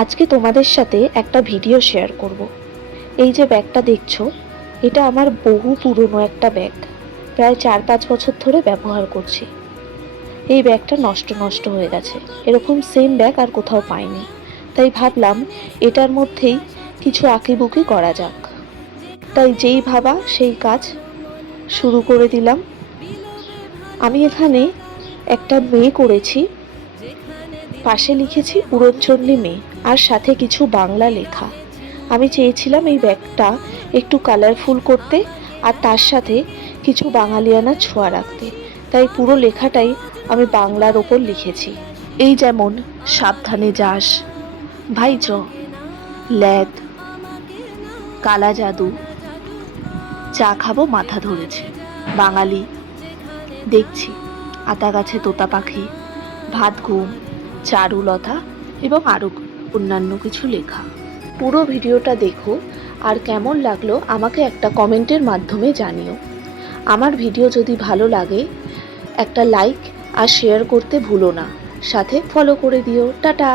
আজকে তোমাদের সাথে একটা ভিডিও শেয়ার করব। এই যে ব্যাগটা দেখছো, এটা আমার বহু পুরনো একটা ব্যাগ। প্রায় 4-5 বছর ধরে ব্যবহার করছি। এই ব্যাগটা নষ্ট নষ্ট হয়ে গেছে। এরকম সেম ব্যাগ আর কোথাও পাইনি। তাই ভাবলাম এটার মধ্যেই কিছু আঁকিবুকি করা যাক। তাই যেই ভাবা সেই কাজ শুরু করে দিলাম। আমি এখানে একটা মেয়ে করেছি, পাশে লিখেছি উড়নচণ্ডী মেয়ে, আর সাথে কিছু বাংলা লেখা। আমি চেয়েছিলাম এই ব্যাগটা একটু কালারফুল করতে, আর তার সাথে কিছু বাঙালিয়ানা ছোঁয়া রাখতে। তাই পুরো লেখাটাই আমি বাংলার ওপর লিখেছি। এই যেমন সাবধানে যাস, ভাইচ, ল্যাদ, কালা জাদু, চা খাবো মাথা ধরেছে, বাঙালি, দেখছি, আতা গাছে তোতা পাখি, ভাত ঘুম, চারুলতা এবং আরও অন্যান্য কিছু লেখা। পুরো ভিডিওটা দেখো, আর কেমন লাগলো আমাকে একটা কমেন্টের মাধ্যমে জানিও। আমার ভিডিও যদি ভালো লাগে একটা লাইক আর শেয়ার করতে ভুলো না, সাথে ফলো করে দিও। টাটা।